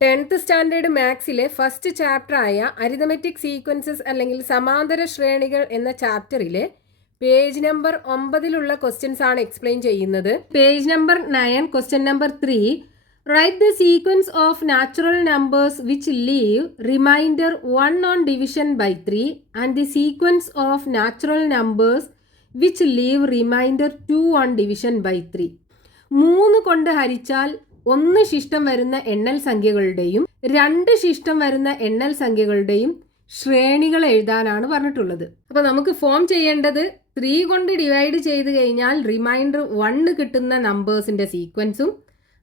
10th standard മാത്സിലെ first chapter ആയ arithmetic sequences അല്ലെങ്കിൽ സമാന്തര ശ്രേണികൾ എന്ന ചാപ്റ്ററിലെ പേജ് നമ്പർ 9 ക്വസ്റ്റ്യൻസ് ആണ് എക്സ്പ്ലെയിൻ ചെയ്യുന്നത്. Page number 9 question number 3. Write the sequence of natural numbers which leave remainder 1 on division by 3 and the sequence of natural numbers which leave remainder 2 on division by 3. 3 കൊണ്ട് ഹരിച്ചാൽ 1 ശിഷ്ടം വരുന്ന എണ്ണൽ സംഖ്യകളുടെയും 2 ശിഷ്ടം വരുന്ന എണ്ണൽ സംഖ്യകളുടെയും ശ്രേണികൾ എഴുതാനാണ് പറഞ്ഞിട്ടുള്ളത്. അപ്പോൾ നമുക്ക് ഫോം ചെയ്യേണ്ടത് 3 കൊണ്ട് ഡിവൈഡ് ചെയ്ത് കഴിഞ്ഞാൽ റിമൈൻഡർ 1 കിട്ടുന്ന നമ്പേഴ്സിന്റെ സീക്വൻസും,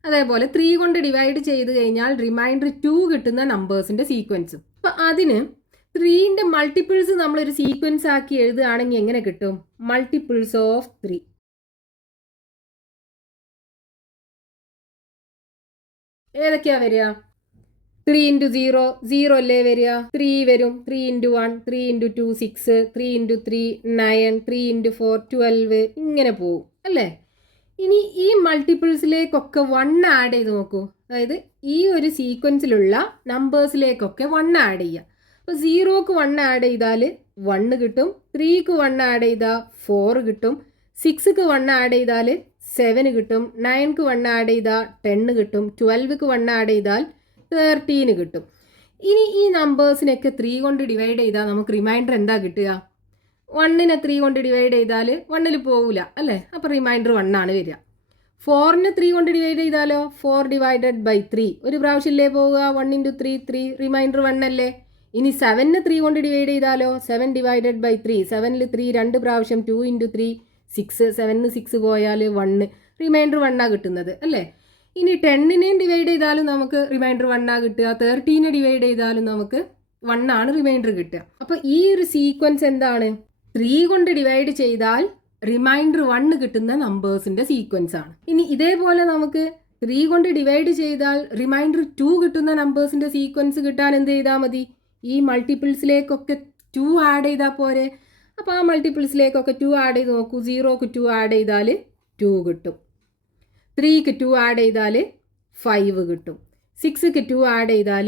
അതേപോലെ 3 കൊണ്ട് ഡിവൈഡ് ചെയ്ത് കഴിഞ്ഞാൽ റിമൈൻഡർ 2 കിട്ടുന്ന നമ്പേഴ്സിന്റെ സീക്വൻസും. അപ്പോൾ അതിന് 3ന്റെ മൾട്ടിപ്പിൾസ് നമ്മളൊരു സീക്വൻസ് ആക്കി എഴുതുകയാണെങ്കിൽ എങ്ങനെ കിട്ടും? Multiples of 3. ഏതൊക്കെയാ വരിക? 3 × 0 0 അല്ലേ വരിക? 3 വരും. 3 × 1 3 × 2 6 3 × 3 9 3 × 4 12 ഇങ്ങനെ പോവും അല്ലേ? ഇനി ഈ മൾട്ടിപ്പിൾസിലേക്കൊക്കെ 1 ആഡ് ചെയ്ത് നോക്കൂ. അതായത് ഈ ഒരു സീക്വൻസിലുള്ള നമ്പേഴ്സിലേക്കൊക്കെ 1 ആഡ് ചെയ്യുക. അപ്പോൾ 0ക്ക് 1 ആഡ് ചെയ്താൽ 1 കിട്ടും, 3ക്ക് 1 ആഡ് ചെയ്താൽ 4 കിട്ടും, 6ക്ക് 1 ആഡ് ചെയ്താൽ 7 കിട്ടും, 9ക്ക് 1 ആഡ് ചെയ്താൽ 10 കിട്ടും, 12ക്ക് 1 ആഡ് ചെയ്താൽ 13 കിട്ടും. ഇനി ഈ നമ്പേഴ്സിനൊക്കെ 3 കൊണ്ട് ഡിവൈഡ് ചെയ്താൽ നമുക്ക് റിമൈൻഡർ എന്താ കിട്ടുക? 1നെ 3 കൊണ്ട് ഡിവൈഡ് ചെയ്താൽ 1ൽ പോവില്ല അല്ലേ? അപ്പോൾ റിമൈൻഡർ 1 ആണ് വരിക. 4നെ 3 കൊണ്ട് ഡിവൈഡ് ചെയ്താലോ 4 ഡിവൈഡഡ് ബൈ 3 ഒരു പ്രാവശ്യമല്ലേ പോവുക? 1 × 3 3 റിമൈൻഡർ 1 അല്ലേ? ഇനി 7നെ 3 കൊണ്ട് ഡിവൈഡ് ചെയ്താലോ 7 ഡിവൈഡഡ് ബൈ 3 7ൽ 3 2 പ്രാവശ്യം 2 × 3 6 7ന് 6 പോയാൽ 1 റിമൈൻഡർ 1 കിട്ടുന്നത് അല്ലേ? ഇനി 10നെയും ഡിവൈഡ് ചെയ്താലും നമുക്ക് റിമൈൻഡർ 1 കിട്ടുക, 13നെ ഡിവൈഡ് ചെയ്താലും നമുക്ക് 1 ആണ് റിമൈൻഡർ കിട്ടുക. അപ്പോൾ ഈ ഒരു സീക്വൻസ് എന്താണ്? 3 കൊണ്ട് ഡിവൈഡ് ചെയ്താൽ റിമൈൻഡർ 1 കിട്ടുന്ന നമ്പേഴ്സിന്റെ സീക്വൻസ് ആണ്. ഇനി ഇതേപോലെ നമുക്ക് 3 കൊണ്ട് ഡിവൈഡ് ചെയ്താൽ റിമൈൻഡർ 2 കിട്ടുന്ന നമ്പേഴ്സിന്റെ സീക്വൻസ് കിട്ടാൻ എന്ത് ചെയ്താൽ മതി? ഈ മൾട്ടിപ്പിൾസിലേക്കൊക്കെ 2 ആഡ് ചെയ്താൽ പോരെ? അപ്പോൾ ആ മൾട്ടിപ്പിൾസിലേക്കൊക്കെ 2 ആഡ് ചെയ്ത് നോക്കൂ. 0ക്ക് 2 ആഡ് ചെയ്താൽ 2 കിട്ടും, 3ക്ക് 2 ആഡ് ചെയ്താൽ 5 കിട്ടും, 6ക്ക് 2 ആഡ് ചെയ്താൽ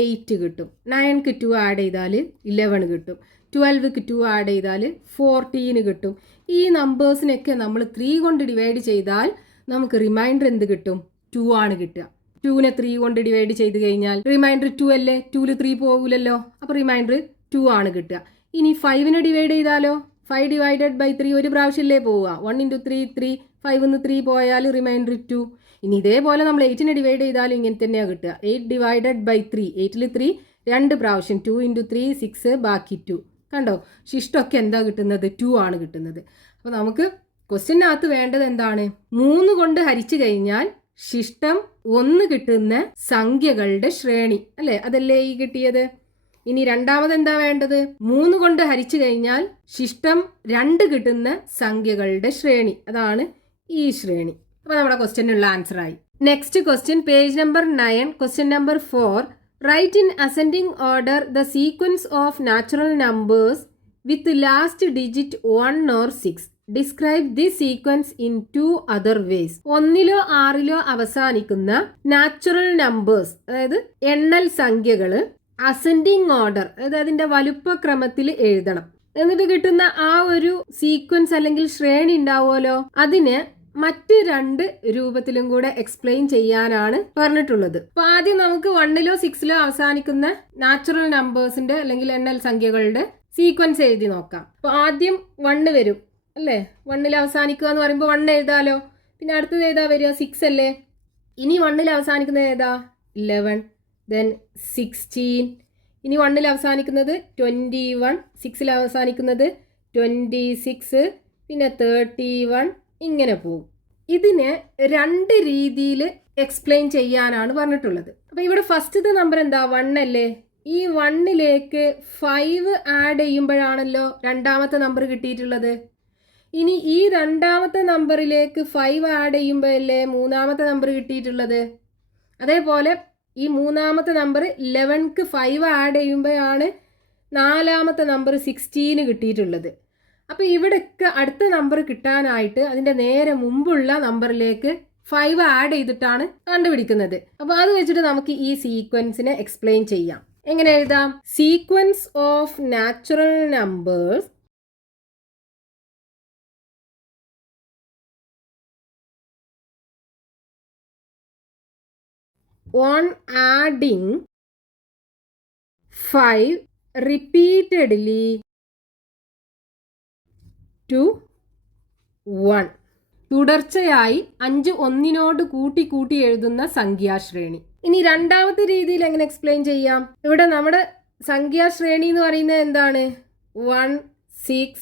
8 കിട്ടും, 9ക്ക് 2 ആഡ് ചെയ്താൽ 11 കിട്ടും, 12ക്ക് 2 ആഡ് ചെയ്താൽ 14 കിട്ടും. ഈ നമ്പേഴ്സിനൊക്കെ നമ്മൾ 3 കൊണ്ട് ഡിവൈഡ് ചെയ്താൽ നമുക്ക് റിമൈൻഡർ എന്ത് കിട്ടും? 2 ആണ് കിട്ടുക. 2നെ 3 കൊണ്ട് ഡിവൈഡ് ചെയ്ത് കഴിഞ്ഞാൽ റിമൈൻഡർ 2 അല്ലേ? 2ൽ 3 പോകില്ലല്ലോ, അപ്പോൾ റിമൈൻഡർ 2 ആണ് കിട്ടുക. ഇനി 5നെ ഡിവൈഡ് ചെയ്താലോ 5 ഡിവൈഡഡ് ബൈ 3 ഒരു പ്രാവശ്യമല്ലേ പോവുക? 1 × 3 3 5ന്ന് 3 പോയാൽ റിമൈൻഡർ 2. ഇനി ഇതേപോലെ നമ്മൾ 8നെ ഡിവൈഡ് ചെയ്താലും ഇങ്ങനെ തന്നെയാണ് കിട്ടുക. 8 ഡിവൈഡഡ് ബൈ 3 8ൽ 3 2 പ്രാവശ്യം 2 × 3 6 ബാക്കി 2. കണ്ടോ? ശിഷ്ടമൊക്കെ എന്താ കിട്ടുന്നത്? 2 ആണ് കിട്ടുന്നത്. അപ്പോൾ നമുക്ക് ക്വസ്റ്റ്യനകത്ത് വേണ്ടത് എന്താണ്? 3 കൊണ്ട് ഹരിച്ചു കഴിഞ്ഞാൽ ശിഷ്ടം 1 കിട്ടുന്ന സംഖ്യകളുടെ ശ്രേണി അല്ലേ? അതല്ലേ ഈ കിട്ടിയത്. ഇനി രണ്ടാമത് എന്താ വേണ്ടത്? 3 കൊണ്ട് ഹരിച്ചു കഴിഞ്ഞാൽ ശിഷ്ടം 2 കിട്ടുന്ന സംഖ്യകളുടെ ശ്രേണി, അതാണ് ഈ ശ്രേണി. അപ്പോൾ നമ്മുടെ ക്വസ്റ്റ്യനുള്ള ആൻസർ ആയി. Next question page number 9 question number 4. Write in ascending order the sequence of natural numbers with last digit 1 or 6. Describe this sequence in 2 other ways. 1ലോ 6ലോ അവസാനിക്കുന്ന നാച്ചുറൽ നമ്പേഴ്സ്, അതായത് എണ്ണൽ സംഖ്യകൾ അസെൻഡിങ് ഓർഡർ, അതായത് അതിന്റെ വലുപ്പക്രമത്തിൽ എഴുതണം. എന്നിട്ട് കിട്ടുന്ന ആ ഒരു സീക്വൻസ് അല്ലെങ്കിൽ ശ്രേണി ഉണ്ടാവുമല്ലോ, അതിന് മറ്റ് 2 രൂപത്തിലും കൂടെ എക്സ്പ്ലെയിൻ ചെയ്യാനാണ് പറഞ്ഞിട്ടുള്ളത്. അപ്പൊ ആദ്യം നമുക്ക് 1ലോ 6ലോ അവസാനിക്കുന്ന നാച്ചുറൽ നമ്പേഴ്സിന്റെ അല്ലെങ്കിൽ എണ്ണൽ സംഖ്യകളുടെ സീക്വൻസ് എഴുതി നോക്കാം. അപ്പൊ ആദ്യം 1 വരും അല്ലേ? 1ൽ അവസാനിക്കുക എന്ന് പറയുമ്പോൾ 1 എഴുതാലോ. പിന്നെ അടുത്തത് ഏതാ വരിക? 6 അല്ലേ? ഇനി 1ൽ അവസാനിക്കുന്നത് ഏതാ? 11, then 16. ഇനി 1ൽ അവസാനിക്കുന്നത് 21, 6ൽ അവസാനിക്കുന്നത് 26, പിന്നെ 31 ഇങ്ങനെ പോകും. ഇതിന് 2 രീതിയിൽ എക്സ്പ്ലെയിൻ ചെയ്യാനാണ് പറഞ്ഞിട്ടുള്ളത്. അപ്പോൾ ഇവിടെ ഫസ്റ്റത്തെ നമ്പർ എന്താ? 1 അല്ലേ? ഈ 1ലേക്ക് 5 ആഡ് ചെയ്യുമ്പോഴാണല്ലോ രണ്ടാമത്തെ നമ്പർ കിട്ടിയിട്ടുള്ളത്. ഇനി ഈ രണ്ടാമത്തെ നമ്പറിലേക്ക് 5 ആഡ് ചെയ്യുമ്പോഴല്ലേ മൂന്നാമത്തെ നമ്പർ കിട്ടിയിട്ടുള്ളത്. അതേപോലെ ഈ മൂന്നാമത്തെ നമ്പർ 11ക്ക് 5 ആഡ് ചെയ്യുമ്പോഴാണ് നാലാമത്തെ നമ്പർ 16 കിട്ടിയിട്ടുള്ളത്. അപ്പോൾ ഇവിടെയൊക്കെ അടുത്ത നമ്പർ കിട്ടാനായിട്ട് അതിൻ്റെ നേരെ മുമ്പുള്ള നമ്പറിലേക്ക് 5 ആഡ് ചെയ്തിട്ടാണ് കണ്ടുപിടിക്കുന്നത്. അപ്പോൾ അത് വെച്ചിട്ട് നമുക്ക് ഈ സീക്വൻസിനെ എക്സ്പ്ലെയിൻ ചെയ്യാം. എങ്ങനെ എഴുതാം? Sequence of natural numbers on adding 5 repeatedly to 1. തുടർച്ചയായി 5 ഒന്നിനോട് കൂട്ടി കൂട്ടി എഴുതുന്ന സംഖ്യാശ്രേണി. ഇനി രണ്ടാമത്തെ രീതിയിൽ എങ്ങനെ എക്സ്പ്ലെയിൻ ചെയ്യാം? ഇവിടെ നമ്മുടെ സംഖ്യാശ്രേണി എന്ന് പറയുന്നത് എന്താണ്? 1, 6,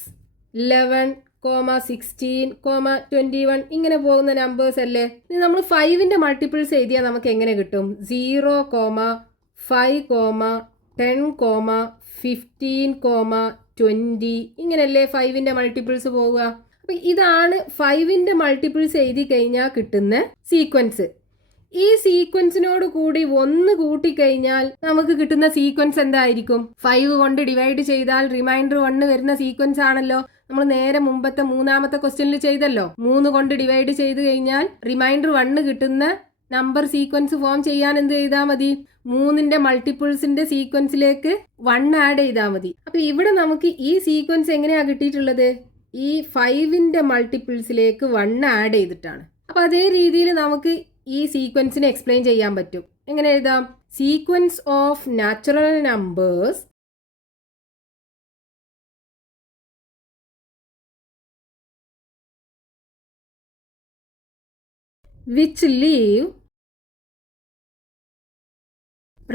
11, 16, 21 ഇങ്ങനെ പോകുന്ന നമ്പേഴ്സ് അല്ലേ? ഇനി നമ്മൾ 5ന്റെ മൾട്ടിപ്പിൾസ് എഴുതിയാൽ നമുക്ക് എങ്ങനെ കിട്ടും? 0, 5, 10, 15, 20 ഇങ്ങനെയല്ലേ 5ന്റെ മൾട്ടിപ്പിൾസ് പോവുക? അപ്പൊ ഇതാണ് 5ന്റെ മൾട്ടിപ്പിൾസ് എഴുതി കഴിഞ്ഞാൽ കിട്ടുന്ന സീക്വൻസ്. ഈ സീക്വൻസിനോട് കൂടി 1 കൂട്ടിക്കഴിഞ്ഞാൽ നമുക്ക് കിട്ടുന്ന സീക്വൻസ് എന്തായിരിക്കും? 5 കൊണ്ട് ഡിവൈഡ് ചെയ്താൽ റിമൈൻഡർ 1 വരുന്ന സീക്വൻസ് ആണല്ലോ. നമ്മൾ നേരെ മുമ്പത്തെ 3ാമത്തെ ക്വസ്റ്റ്യനിൽ ചെയ്തല്ലോ. 3 കൊണ്ട് ഡിവൈഡ് ചെയ്ത് കഴിഞ്ഞാൽ റിമൈൻഡർ 1 കിട്ടുന്ന നമ്പർ സീക്വൻസ് ഫോം ചെയ്യാൻ എന്ത് ചെയ്താൽ മതി? 3ന്റെ മൾട്ടിപ്പിൾസിന്റെ സീക്വൻസിലേക്ക് 1 ആഡ് ചെയ്താൽ മതി. അപ്പൊ ഇവിടെ നമുക്ക് ഈ സീക്വൻസ് എങ്ങനെയാ കിട്ടിയിട്ടുള്ളത്? ഈ 5ന്റെ മൾട്ടിപ്പിൾസിലേക്ക് 1 ആഡ് ചെയ്തിട്ടാണ്. അപ്പൊ അതേ രീതിയിൽ നമുക്ക് ഈ സീക്വൻസിനെ എക്സ്പ്ലെയിൻ ചെയ്യാൻ പറ്റും. എങ്ങനെ എഴുതാം? Sequence of natural numbers which leave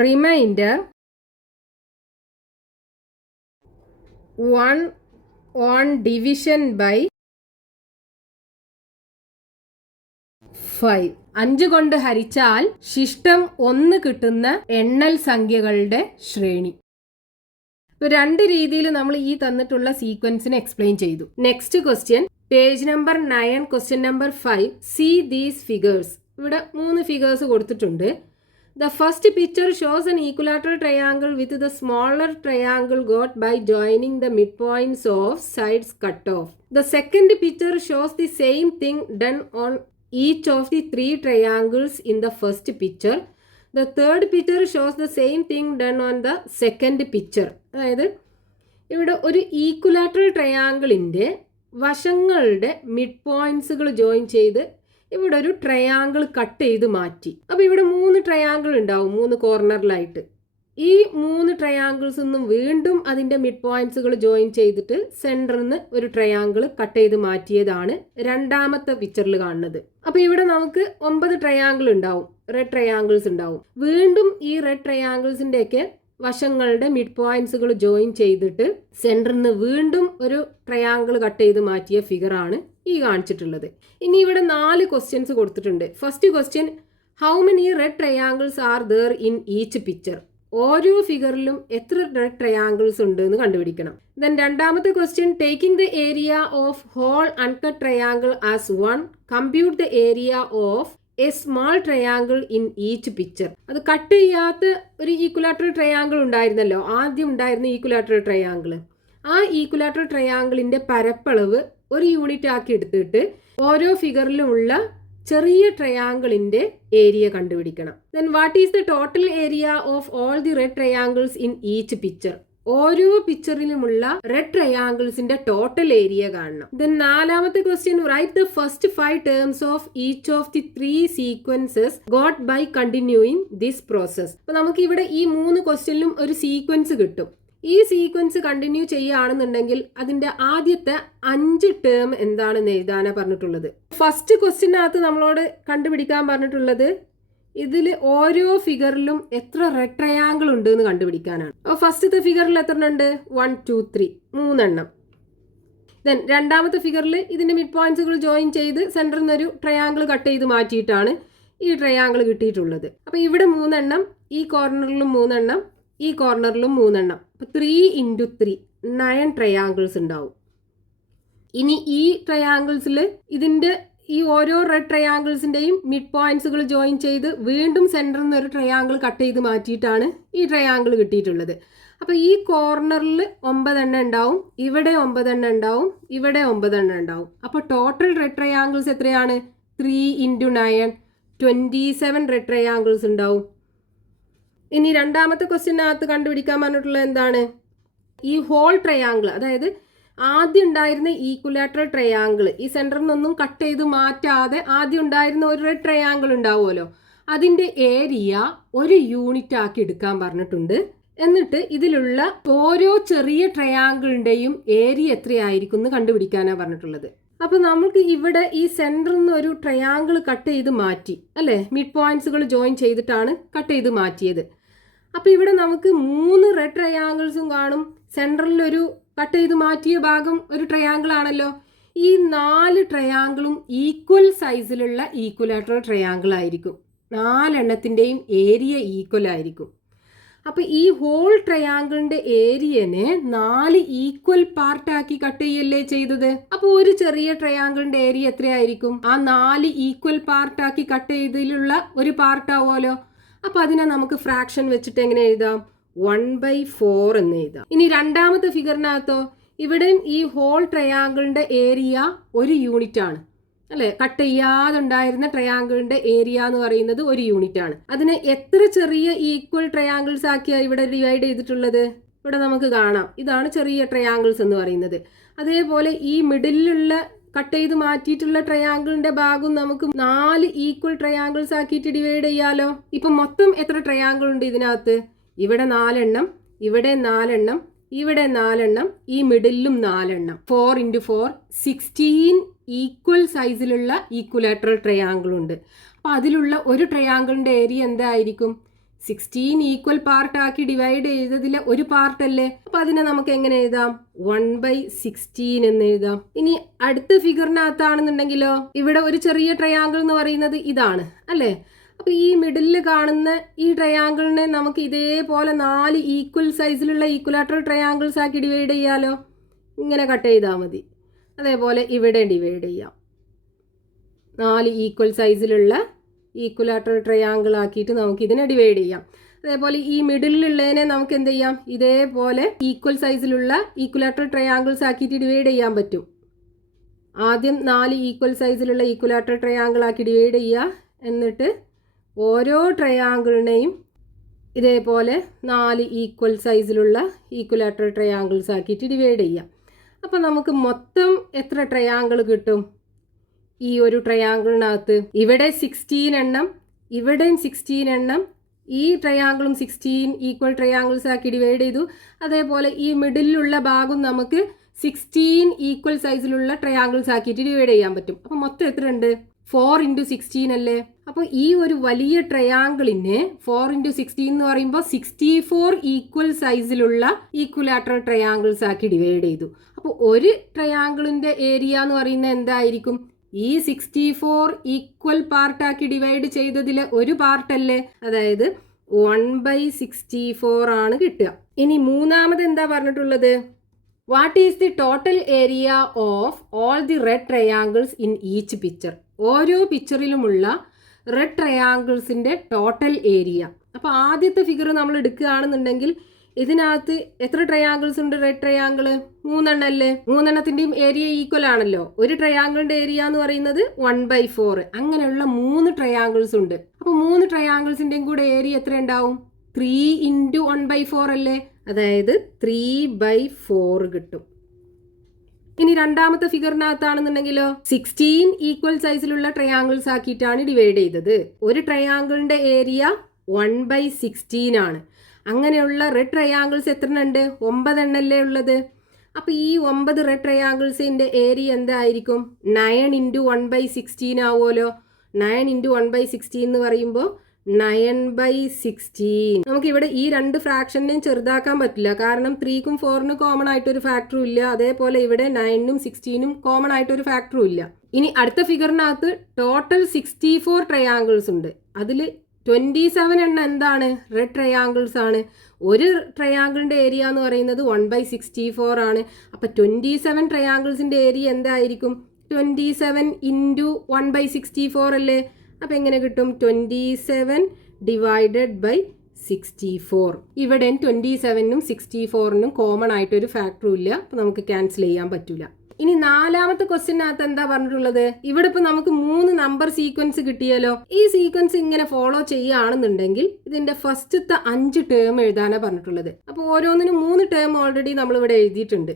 remainder 1 on division by 5. 5 കൊണ്ട് ഹരിച്ചാൽ ശിഷ്ടം 1 കിട്ടുന്ന എണ്ണൽ സംഖ്യകളുടെ ശ്രേണി. ഇപ്പൊ 2 രീതിയിൽ നമ്മൾ ഈ തന്നിട്ടുള്ള സീക്വൻസിനെ എക്സ്പ്ലെയിൻ ചെയ്തു. Next question, page number 9, question number 5. See these figures. ഇവിടെ 3 ഫിഗേഴ്സ് കൊടുത്തിട്ടുണ്ട്. The first picture shows an equilateral triangle with the smaller triangle got by joining the midpoints of sides cut off. The second picture shows the same thing done on each of the 3 triangles in the first picture. The third picture shows the same thing done on the second picture. അതായത് ഇവിടെ ഒരു equilateral ട്രയാങ്കിളിൻ്റെ വശങ്ങളുടെ mid പോയിന്റ്സുകൾ join ചെയ്ത് ഇവിടെ ഒരു triangle cut ചെയ്ത് മാറ്റി. അപ്പോൾ ഇവിടെ 3 ട്രയാങ്കിൾ ഉണ്ടാവും 3 കോർണറിലായിട്ട്. ഈ 3 ട്രയാങ്കിൾസ് നിന്നും വീണ്ടും അതിൻ്റെ മിഡ് പോയിന്റ്സുകൾ ജോയിൻ ചെയ്തിട്ട് സെൻറ്ററിൽ നിന്ന് ഒരു ട്രയാങ്കിൾ കട്ട് ചെയ്ത് മാറ്റിയതാണ് രണ്ടാമത്തെ പിക്ചറിൽ കാണുന്നത്. അപ്പോൾ ഇവിടെ നമുക്ക് 9 ട്രയാങ്കിൾ ഉണ്ടാവും, റെഡ് ട്രയാങ്കിൾസ് ഉണ്ടാവും. വീണ്ടും ഈ റെഡ് ട്രയാങ്കിൾസിൻ്റെയൊക്കെ വശങ്ങളുടെ മിഡ് പോയിന്റ്സുകൾ ജോയിൻ ചെയ്തിട്ട് സെൻറ്ററിൽ നിന്ന് വീണ്ടും ഒരു ട്രയാങ്കിൾ കട്ട് ചെയ്ത് മാറ്റിയ ഫിഗറാണ് ഈ കാണിച്ചിട്ടുള്ളത്. ഇനി ഇവിടെ 4 ക്വസ്റ്റ്യൻസ് കൊടുത്തിട്ടുണ്ട്. First question, how many red triangles are there in each picture? ഓരോ ഫിഗറിലും എത്ര റെഡ് ട്രയാങ്കിൾസ് ഉണ്ട് എന്ന് കണ്ടുപിടിക്കണം. ദെൻ രണ്ടാമത്തെ question, taking the area of whole uncut triangle as 1, compute the area of a small triangle in each picture. അത് cut ചെയ്യാത്ത ഒരു equilateral triangle ഉണ്ടായിരുന്നല്ലോ, ആദ്യം ഉണ്ടായിരുന്ന ഈക്വലാറ്ററൽ ട്രയാങ്കിൾ. ആ ഈക്വലാറ്ററൽ ട്രയാങ്കിളിന്റെ പരപ്പളവ് ഒരു യൂണിറ്റ് ആക്കി എടുത്തിട്ട് ഓരോ ഫിഗറിലുമുള്ള ചെറിയ ട്രയാങ്കിളിന്റെ ഏരിയ കണ്ടുപിടിക്കണം. Then what is the total area of all the red triangles in each picture? ഓരോ പിക്ചറിലുമുള്ള റെഡ് ട്രയാങ്കിൾസിന്റെ ടോട്ടൽ ഏരിയ കാണണം. ദെൻ നാലാമത്തെ question, write the first 5 terms of each of the 3 sequences got by continuing this process. അപ്പൊ നമുക്ക് ഇവിടെ ഈ 3 ക്വസ്റ്റ്യനിലും ഒരു സീക്വൻസ് കിട്ടും. ഈ സീക്വൻസ് കണ്ടിന്യൂ ചെയ്യുകയാണെന്നുണ്ടെങ്കിൽ അതിന്റെ ആദ്യത്തെ 5 ടേം എന്താണെന്ന് എഴുതാനാണ് പറഞ്ഞിട്ടുള്ളത്. ഫസ്റ്റ് ക്വസ്റ്റ്യനകത്ത് നമ്മളോട് കണ്ടുപിടിക്കാൻ പറഞ്ഞിട്ടുള്ളത് ഇതിൽ ഓരോ ഫിഗറിലും എത്ര റെഡ് ട്രയാങ്കിൾ ഉണ്ട് എന്ന് കണ്ടുപിടിക്കാനാണ്. അപ്പോൾ ഫസ്റ്റത്തെ ഫിഗറിൽ എത്ര ഉണ്ട്? 1, 2, 3 3 ദെൻ രണ്ടാമത്തെ ഫിഗറിൽ ഇതിന്റെ മിഡ് പോയിന്റ്സുകൾ ജോയിൻ ചെയ്ത് സെന്ററിൽ നിന്നൊരു ട്രയാങ്കിൾ കട്ട് ചെയ്ത് മാറ്റിയിട്ടാണ് ഈ ട്രയാങ്കിൾ കിട്ടിയിട്ടുള്ളത്. അപ്പോൾ ഇവിടെ 3 ഈ കോർണറിലും 3 ഈ കോർണറിലും 3 അപ്പോൾ 3 × 3 9 ട്രയാങ്കിൾസ് ഉണ്ടാവും. ഇനി ഈ ട്രയാങ്കിൾസിൽ ഇതിന്റെ ഈ ഓരോ റെഡ് ട്രയാങ്കിൾസിന്റെയും മിഡ് പോയിന്റ്സുകൾ ജോയിൻ ചെയ്ത് വീണ്ടും സെന്ററിൽ നിന്ന് ഒരു ട്രയാങ്കിൾ കട്ട് ചെയ്ത് മാറ്റിയിട്ടാണ് ഈ ട്രയാങ്കിൾ കിട്ടിയിട്ടുള്ളത്. അപ്പോൾ ഈ കോർണറിൽ 9 ഉണ്ടാവും, ഇവിടെ 9 ഉണ്ടാവും, ഇവിടെ 9 ഉണ്ടാവും. അപ്പോൾ ടോട്ടൽ റെഡ് ട്രയാങ്കിൾസ് എത്രയാണ്? 3 ഇൻറ്റു 9 27 റെഡ് ട്രയാങ്കിൾസ് ഉണ്ടാവും. ഇനി രണ്ടാമത്തെ ക്വസ്റ്റ്യനകത്ത് കണ്ടുപിടിക്കാൻ പറഞ്ഞിട്ടുള്ളത് എന്താണ്? ഈ ഹോൾ ട്രയാങ്കിൾ, അതായത് ആദ്യം ഉണ്ടായിരുന്ന ഈക്വലാറ്ററൽ ട്രയാങ്കിൾ, ഈ സെൻറ്ററിൽ നിന്നൊന്നും കട്ട് ചെയ്ത് മാറ്റാതെ ആദ്യം ഉണ്ടായിരുന്ന ഒരു റെഡ് ട്രയാങ്കിൾ ഉണ്ടാവുമല്ലോ, അതിൻ്റെ ഏരിയ ഒരു യൂണിറ്റ് ആക്കി എടുക്കാൻ പറഞ്ഞിട്ടുണ്ട്. എന്നിട്ട് ഇതിലുള്ള ഓരോ ചെറിയ ട്രയാങ്കിളിൻ്റെയും ഏരിയ എത്രയായിരിക്കും എന്ന് കണ്ടുപിടിക്കാനാണ് പറഞ്ഞിട്ടുള്ളത്. അപ്പോൾ നമുക്ക് ഇവിടെ ഈ സെൻറ്ററിൽ നിന്ന് ഒരു ട്രയാങ്കിൾ കട്ട് ചെയ്ത് മാറ്റി അല്ലേ, മിഡ് പോയിന്റ്സുകൾ ജോയിൻ ചെയ്തിട്ടാണ് കട്ട് ചെയ്ത് മാറ്റിയത്. അപ്പോൾ ഇവിടെ നമുക്ക് 3 റെഡ് ട്രയാങ്കിൾസും കാണും. സെൻട്രലിൽ ഒരു കട്ട് ചെയ്ത് മാറ്റിയ ഭാഗം ഒരു ട്രയാങ്കിൾ ആണല്ലോ. ഈ 4 ട്രയാങ്കിളും ഈക്വൽ സൈസിലുള്ള ഈക്വലാറ്ററൽ ട്രയാങ്കിൾ ആയിരിക്കും. 4 എണ്ണത്തിൻ്റെയും ഏരിയ ഈക്വൽ ആയിരിക്കും. അപ്പോൾ ഈ ഹോൾ ട്രയാങ്കിളിൻ്റെ ഏരിയനെ 4 ഈക്വൽ പാർട്ടാക്കി കട്ട് ചെയ്യല്ലേ ചെയ്തത്. അപ്പോൾ ഒരു ചെറിയ ട്രയാങ്കിളിൻ്റെ ഏരിയ എത്രയായിരിക്കും? ആ 4 ഈക്വൽ പാർട്ടാക്കി കട്ട് ചെയ്തതിലുള്ള ഒരു പാർട്ടാവുമല്ലോ. അപ്പോൾ അതിനെ നമുക്ക് ഫ്രാക്ഷൻ വെച്ചിട്ട് എങ്ങനെ എഴുതാം? 1/4 എന്ന് എഴുതാം. ഇനി രണ്ടാമത്തെ ഫിഗറിനകത്തോ ഇവിടെയും ഈ ഹോൾ ട്രയാങ്കിളിൻ്റെ ഏരിയ ഒരു യൂണിറ്റ് ആണ് അല്ലേ. കട്ട് ചെയ്യാതെ ഉണ്ടായിരുന്ന ട്രയാങ്കിളിൻ്റെ ഏരിയ എന്ന് പറയുന്നത് ഒരു യൂണിറ്റ് ആണ്. അതിനെ എത്ര ചെറിയ ഈക്വൽ ട്രയാങ്കിൾസ് ആക്കിയാണ് ഇവിടെ ഡിവൈഡ് ചെയ്തിട്ടുള്ളത്? ഇവിടെ നമുക്ക് കാണാം, ഇതാണ് ചെറിയ ട്രയാങ്കിൾസ് എന്ന് പറയുന്നത്. അതേപോലെ ഈ മിഡിലുള്ള കട്ട് ചെയ്ത് മാറ്റിയിട്ടുള്ള ട്രയാങ്കിളിന്റെ ഭാഗം നമുക്ക് 4 ഈക്വൽ ട്രയാങ്കിൾസ് ആക്കിയിട്ട് ഡിവൈഡ് ചെയ്യാലോ. ഇപ്പം മൊത്തം എത്ര ട്രയാങ്കിൾ ഉണ്ട് ഇതിനകത്ത്? ഇവിടെ 4 എണ്ണം, ഇവിടെ 4 എണ്ണം, ഇവിടെ 4 എണ്ണം, ഈ മിഡിലും 4 എണ്ണം. 4 × 4 16 ഈക്വൽ സൈസിലുള്ള ഈക്വലാറ്ററൽ ട്രയാങ്കിൾ ഉണ്ട്. അപ്പോൾ അതിലുള്ള ഒരു ട്രയാങ്കിളിന്റെ ഏരിയ എന്തായിരിക്കും? 16 ഈക്വൽ പാർട്ടാക്കി ഡിവൈഡ് ചെയ്തതിലെ ഒരു പാർട്ടല്ലേ. അപ്പോൾ അതിനെ നമുക്ക് എങ്ങനെ എഴുതാം? 1/16 എന്ന് എഴുതാം. ഇനി അടുത്ത ഫിഗറിനകത്താണെന്നുണ്ടെങ്കിലോ ഇവിടെ ഒരു ചെറിയ ട്രയാങ്കിൾ എന്ന് പറയുന്നത് ഇതാണ് അല്ലേ. അപ്പോൾ ഈ മിഡിലിൽ കാണുന്ന ഈ ട്രയാങ്കിളിനെ നമുക്ക് ഇതേപോലെ 4 ഈക്വൽ സൈസിലുള്ള ഈക്വലാറ്ററൽ ട്രയാങ്കിൾസ് ആക്കി ഡിവൈഡ് ചെയ്യാലോ. ഇങ്ങനെ കട്ട് ചെയ്താൽ മതി. അതേപോലെ ഇവിടെ ഡിവൈഡ് ചെയ്യാം. 4 ഈക്വൽ സൈസിലുള്ള ഈക്വലാറ്ററൽ ട്രയാങ്കിൾ ആക്കിയിട്ട് നമുക്ക് ഇതിനെ ഡിവൈഡ് ചെയ്യാം. അതേപോലെ ഈ മിഡിലുള്ളതിനെ നമുക്ക് എന്ത് ചെയ്യാം? ഇതേപോലെ ഈക്വൽ സൈസിലുള്ള ഈക്വലാറ്ററൽ ട്രയാങ്കിൾസ് ആക്കിയിട്ട് ഡിവൈഡ് ചെയ്യാൻ പറ്റും. ആദ്യം 4 ഈക്വൽ സൈസിലുള്ള ഈക്വലാറ്ററൽ ട്രയാങ്കിൾ ആക്കി ഡിവൈഡ് ചെയ്യുക. എന്നിട്ട് ഓരോ ട്രയാങ്കിളിനെയും ഇതേപോലെ 4 ഈക്വൽ സൈസിലുള്ള ഈക്വലാറ്ററൽ ട്രയാങ്കിൾസ് ആക്കിയിട്ട് ഡിവൈഡ് ചെയ്യാം. അപ്പോൾ നമുക്ക് മൊത്തം എത്ര ട്രയാങ്കിൾ കിട്ടും? ഈ ഒരു ട്രയാങ്കിളിനകത്ത് ഇവിടെ 16 എണ്ണം, ഇവിടെയും 16 എണ്ണം, ഈ ട്രയാങ്കിളും 16 ഈക്വൽ ട്രയാങ്കിൾസ് ആക്കി ഡിവൈഡ് ചെയ്തു. അതേപോലെ ഈ മിഡിലുള്ള ഭാഗം നമുക്ക് 16 ഈക്വൽ സൈസിലുള്ള ട്രയാങ്കിൾസ് ആക്കിയിട്ട് ഡിവൈഡ് ചെയ്യാൻ പറ്റും. അപ്പോൾ മൊത്തം എത്ര ഉണ്ട്? 4 × 16 അല്ലേ. അപ്പോൾ ഈ ഒരു വലിയ ട്രയാങ്കിളിനെ 4 × 16 എന്ന് പറയുമ്പോൾ 64 ഈക്വൽ സൈസിലുള്ള ഈക്വലാറ്ററൽ ട്രയാങ്കിൾസ് ആക്കി ഡിവൈഡ് ചെയ്തു. അപ്പോൾ ഒരു ട്രയാങ്കിളിൻ്റെ ഏരിയ എന്ന് പറയുന്നത് എന്തായിരിക്കും? ഈ 64 ഈക്വൽ പാർട്ടാക്കി ഡിവൈഡ് ചെയ്തതിലെ ഒരു പാർട്ടല്ലേ, അതായത് 1/64 ആണ് കിട്ടുക. ഇനി മൂന്നാമത് എന്താ പറഞ്ഞിട്ടുള്ളത്? What is the total area of all the red triangles in each picture? ഓരോ പിക്ചറിലുമുള്ള റെഡ് ട്രയാങ്കിൾസിൻ്റെ ടോട്ടൽ ഏരിയ. അപ്പോൾ ആദ്യത്തെ ഫിഗർ നമ്മൾ എടുക്കുകയാണെന്നുണ്ടെങ്കിൽ ഇതിനകത്ത് എത്ര ട്രയാങ്കിൾസ് ഉണ്ട്? റെഡ് ട്രയാങ്കിൾ 3 എണ്ണം അല്ലേ. 3 എണ്ണത്തിൻ്റെയും ഏരിയ ഈക്വൽ ആണല്ലോ. ഒരു ട്രയാങ്കിളിൻ്റെ ഏരിയ എന്ന് പറയുന്നത് 1/4. അങ്ങനെയുള്ള 3 ട്രയാങ്കിൾസ് ഉണ്ട്. അപ്പോൾ 3 ട്രയാങ്കിൾസിൻ്റെയും കൂടെ ഏരിയ എത്ര ഉണ്ടാവും? 3 × 1/4 അല്ലേ. അതായത് 3/4 കിട്ടും. ഇനി രണ്ടാമത്തെ ഫിഗറിനകത്താണെന്നുണ്ടെങ്കിലോ 16 ഈക്വൽ സൈസിലുള്ള ട്രയാങ്കിൾസ് ആക്കിയിട്ടാണ് ഡിവൈഡ് ചെയ്തത്. ഒരു ട്രയാങ്കിളിൻ്റെ ഏരിയ 1/16 ആണ്. അങ്ങനെയുള്ള റെഡ് ട്രയാങ്കിൾസ് എത്ര ഉണ്ട്? 9 എണ്ണല്ലേ ഉള്ളത്. അപ്പോൾ ഈ 9 റെഡ് ട്രയാങ്കിൾസിൻ്റെ ഏരിയ എന്തായിരിക്കും? 9 × 1/16 ആവുമല്ലോ. 9 × 1/16 എന്ന് പറയുമ്പോൾ 9/16. നമുക്കിവിടെ ഈ 2 ഫ്രാക്ഷനെയും ചെറുതാക്കാൻ പറ്റില്ല. കാരണം 3ക്കും 4നും കോമൺ ആയിട്ടൊരു ഫാക്ടറും ഇല്ല. അതേപോലെ ഇവിടെ 9നും 16നും കോമൺ ആയിട്ടൊരു ഫാക്ടറും ഇല്ല. ഇനി അടുത്ത ഫിഗറിനകത്ത് ടോട്ടൽ 64 ട്രയാങ്കിൾസ് ഉണ്ട്. അതിൽ 27 എണ്ണം എന്താണ്? റെഡ് ട്രയാങ്കിൾസ് ആണ്. ഒരു ട്രയാങ്കിളിൻ്റെ ഏരിയ എന്ന് പറയുന്നത് 1/64 ആണ്. അപ്പോൾ 27 ട്രയാങ്കിൾസിൻ്റെ ഏരിയ എന്തായിരിക്കും? 27 × 1/64 അല്ലേ. അപ്പോൾ എങ്ങനെ കിട്ടും? 27 / 64. ഇവിടെ 27നും 64നും കോമൺ ആയിട്ടൊരു ഫാക്ടറും ഇല്ല. അപ്പോൾ നമുക്ക് ക്യാൻസൽ ചെയ്യാൻ പറ്റില്ല. ഇനി നാലാമത്തെ ക്വസ്റ്റ്യനകത്ത് എന്താ പറഞ്ഞിട്ടുള്ളത്? ഇവിടെ ഇപ്പൊ നമുക്ക് 3 നമ്പർ സീക്വൻസ് കിട്ടിയല്ലോ. ഈ സീക്വൻസ് ഇങ്ങനെ ഫോളോ ചെയ്യുകയാണെന്നുണ്ടെങ്കിൽ ഇതിന്റെ ഫസ്റ്റത്തെ 5 ടേം എഴുതാനാണ് പറഞ്ഞിട്ടുള്ളത്. അപ്പോൾ ഓരോന്നിനും 3 ടേം ഓൾറെഡി നമ്മൾ ഇവിടെ എഴുതിയിട്ടുണ്ട്.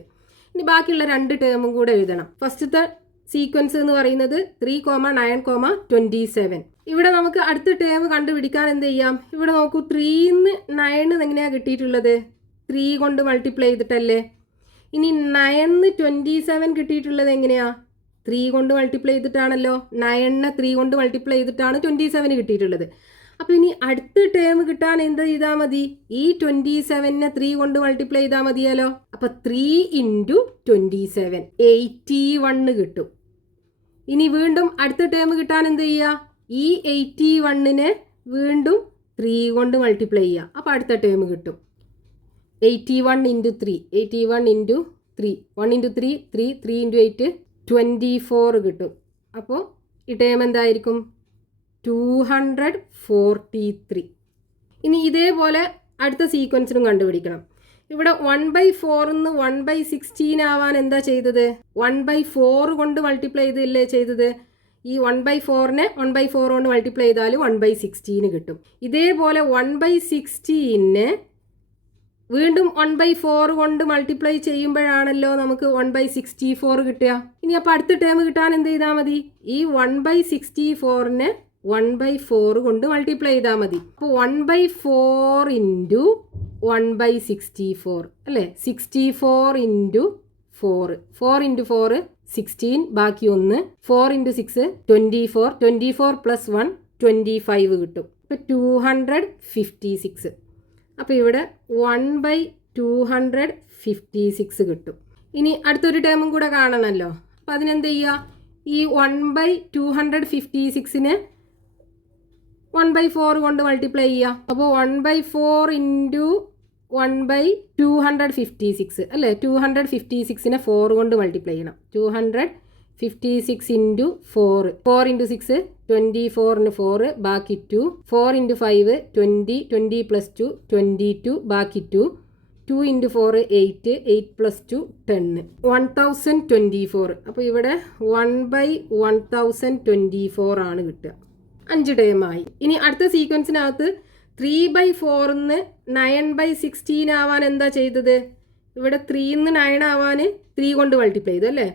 ഇനി ബാക്കിയുള്ള 2 ടേമും കൂടെ എഴുതണം. ഫസ്റ്റത്തെ സീക്വൻസ് എന്ന് പറയുന്നത് 3,9,27. ഇവിടെ നമുക്ക് അടുത്ത ടേം കണ്ടുപിടിക്കാൻ എന്ത് ചെയ്യാം? ഇവിടെ നോക്കൂ, 3ന്ന് 9 എങ്ങനെയാണ് കിട്ടിയിട്ടുള്ളത്? 3 കൊണ്ട് മൾട്ടിപ്ലൈ ചെയ്തിട്ടല്ലേ. ഇനി 9ന്ന് 27 കിട്ടിയിട്ടുള്ളത് എങ്ങനെയാ? 3 കൊണ്ട് മൾട്ടിപ്ലൈ ചെയ്തിട്ടാണല്ലോ. 9നെ 3 കൊണ്ട് മൾട്ടിപ്ലൈ ചെയ്തിട്ടാണ് 27 കിട്ടിയിട്ടുള്ളത്. അപ്പോൾ ഇനി അടുത്ത ടേം കിട്ടാൻ എന്ത് ചെയ്താൽ മതി? ഈ 27നെ 3 കൊണ്ട് മൾട്ടിപ്ലൈ ചെയ്താൽ മതിയല്ലോ. അപ്പോൾ 3 × 27 81 കിട്ടും. ഇനി വീണ്ടും അടുത്ത ടേം കിട്ടാൻ എന്ത് ചെയ്യുക? ഈ 81നെ വീണ്ടും 3 കൊണ്ട് മൾട്ടിപ്ലൈ ചെയ്യുക. അപ്പോൾ അടുത്ത ടേം കിട്ടും. 81 × 3, 81 × 3, 1 × 3, 3, 3 × 8, 24 കിട്ടും. അപ്പോൾ ഈ ടേം എന്തായിരിക്കും? 243. ഇനി ഇതേപോലെ അടുത്ത സീക്വൻസിനും കണ്ടുപിടിക്കണം. ഇവിടെ 1/4ന്ന് 1/16 ആവാൻ എന്താ ചെയ്തത്? 1/4 കൊണ്ട് മൾട്ടിപ്ലൈ ചെയ്തല്ലേ ചെയ്തത്. ഈ 1/4നെ 1/4 കൊണ്ട് മൾട്ടിപ്ലൈ ചെയ്താൽ 1/16 കിട്ടും. ഇതേപോലെ 1/16നെ വീണ്ടും 1/4 കൊണ്ട് മൾട്ടിപ്ലൈ ചെയ്യുമ്പോഴാണല്ലോ നമുക്ക് 1/64 കിട്ടുക. ഇനി അപ്പോൾ അടുത്ത ടേം കിട്ടാൻ എന്ത് ചെയ്താൽ മതി? ഈ 1/64നെ 1/4 കൊണ്ട് മൾട്ടിപ്ലൈ ചെയ്താൽ മതി. അപ്പോൾ 1/4 × 1/64 അല്ലേ? 64 × 4, 4 × 4 16, ബാക്കി 1, 4 × 6 24, 24 + 1 25 കിട്ടും. അപ്പോൾ 256. അപ്പോൾ ഇവിടെ 1/256 കിട്ടും. ഇനി അടുത്തൊരു ടേമും കൂടെ കാണണമല്ലോ. അപ്പോൾ അതിനെന്ത് ചെയ്യുക? ഈ 1/256നെ 1/4 കൊണ്ട് മൾട്ടിപ്ലൈ ചെയ്യുക. അപ്പോൾ 1/4 × 1/256 അല്ലേ? 256നെ 4 കൊണ്ട് മൾട്ടിപ്ലൈ ചെയ്യണം. 256 × 4, 4 × 6 24ന് 4, ബാക്കി 2, 4 × 5 20, 20 + 2 22, ബാക്കി 2, 2 × 4 8, 8 + 2 10, 1024. അപ്പോൾ ഇവിടെ 1/1024 ആണ് കിട്ടുക. 5 ടേമായി. ഇനി അടുത്ത സീക്വൻസിനകത്ത് 3/4ന്ന് 9/16 ആവാൻ എന്താ ചെയ്തത്? ഇവിടെ 3ന്ന് 9 ആവാൻ 3 കൊണ്ട് മൾട്ടിപ്ലൈ ചെയ്തു അല്ലേ?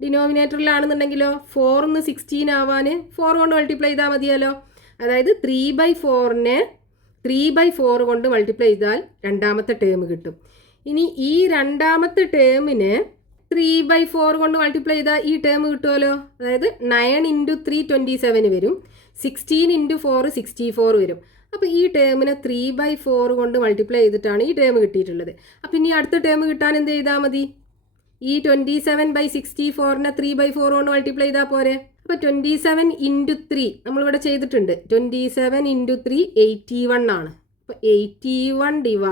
ഡിനോമിനേറ്ററിലാണെന്നുണ്ടെങ്കിലോ 4ന്ന് 16 ആവാൻ 4 കൊണ്ട് മൾട്ടിപ്ലൈ ചെയ്താൽ മതിയല്ലോ. അതായത് 3/4നെ 3/4 കൊണ്ട് മൾട്ടിപ്ലൈ ചെയ്താൽ രണ്ടാമത്തെ ടേം കിട്ടും. ഇനി ഈ രണ്ടാമത്തെ ടേമിനെ 3/4 കൊണ്ട് മൾട്ടിപ്ലൈ ചെയ്താൽ ഈ ടേം കിട്ടുമല്ലോ. അതായത് 9 × 3 27 വരും, 16 × 4 64 വരും. അപ്പോൾ ഈ ടേമിനെ 3/4 കൊണ്ട് മൾട്ടിപ്ലൈ ചെയ്തിട്ടാണ് ഈ ടേം കിട്ടിയിട്ടുള്ളത്. അപ്പോൾ ഇനി അടുത്ത ടേം കിട്ടാൻ എന്ത് ചെയ്താൽ മതി? ഈ 27/64നെ 3/4 കൊണ്ട് മൾട്ടിപ്ലൈ ചെയ്താൽ പോരെ. അപ്പോൾ 27 × 3 നമ്മളിവിടെ ചെയ്തിട്ടുണ്ട്. 27 × 3 81 ആണ്. അപ്പോൾ 81 /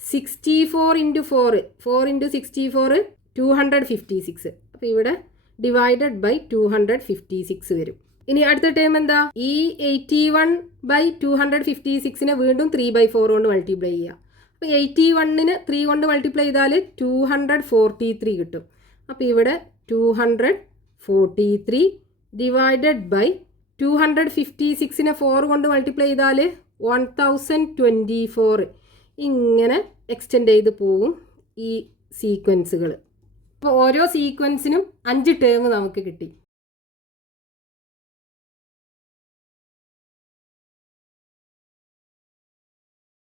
64 × 4, 4 × 64 256. അപ്പോൾ ഇവിടെ ഡിവൈഡഡ് ബൈ 256 വരും. ഇനി അടുത്ത ടേം എന്താ? ഈ 81/256നെ വീണ്ടും 3/4 കൊണ്ട് മൾട്ടിപ്ലൈ ചെയ്യുക. അപ്പോൾ 81നെ 3 കൊണ്ട് മൾട്ടിപ്ലൈ ചെയ്താൽ 243 കിട്ടും. അപ്പോൾ ഇവിടെ 243 ഡിവൈഡഡ് ബൈ 256നെ 4 കൊണ്ട് മൾട്ടിപ്ലൈ ചെയ്താൽ 1024. ഇങ്ങനെ എക്സ്റ്റെൻഡ് ചെയ്ത് പോകും ഈ സീക്വൻസുകൾ. അപ്പോൾ ഓരോ സീക്വൻസിനും 5 ടേം നമുക്ക് കിട്ടി.